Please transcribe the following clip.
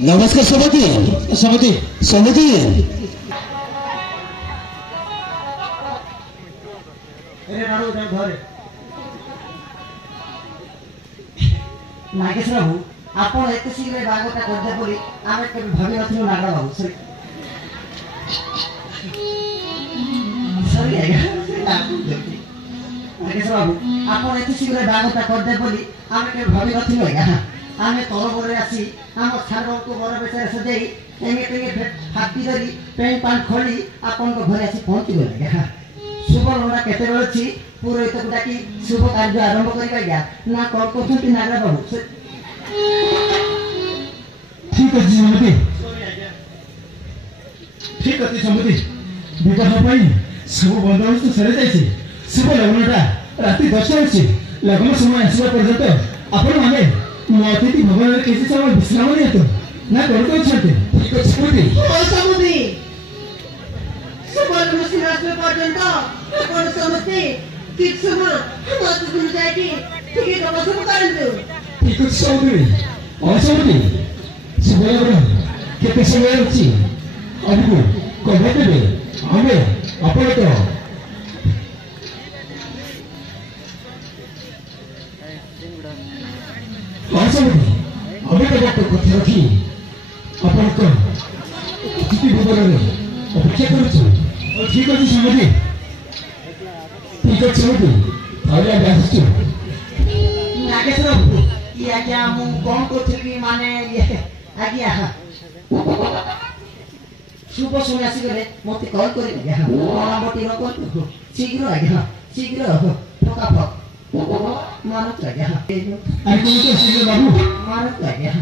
नमस्कार समिति समिति समिति नागेश बाबू आपण एत शीघ्र बागटा करदे बोली आमे केबे भाबी नथिलु नागरा बाबू सॉरी सॉरी नागेश बाबू आपण एत शीघ्र बागटा करदे बोली आमे केबे भाबी नथिलु आगा आमे तोरबरे आसी आम सारो को बर बेचारे सजाई एंगे तेंगे हाथी धरी पेन पान खोली आपन को घरे आसी पहुंची गले शुभ लंडा केते बेल छी पुरोहित को डाकी शुभ कार्य आरंभ करिबा गया ना कोन कोथि नागरा बाबू ठीक अछि समिति ठीक अछि समिति विवाह पई सब बंदोबस्त सरे जायछि शुभ लग्नटा राति 10 अछि लग्न समय आसीबा पर्यंत आपण माने अतिथि भवन में कैसे समय विश्राम नहीं तो ना करते छते ठीक है समिति ओ समिति सुबह मुस्लिम पर्यंत अपन समस्ते ठीक समय मत सुन जाए कि ठीक है तो सब कर दो ठीक है समिति और समिति सुबह बड़ा केते समय अछि हमको कहते देबे हमें अपन तो अभी तक कथा रखी अपन को किसी भवन में अपेक्षा करूँ ठीक अच्छे समिति ठीक अच्छे समिति अरे आगे नागेश बाबू ये आज्ञा मु कौन को थी माने ये आज्ञा शुभ समय आसी गले मते कॉल करी आज्ञा नंबर टी रखो शीघ्र आज्ञा शीघ्र फटाफट मानत आज्ञा अरे कौन तो शीघ्र बाबू मानत आज्ञा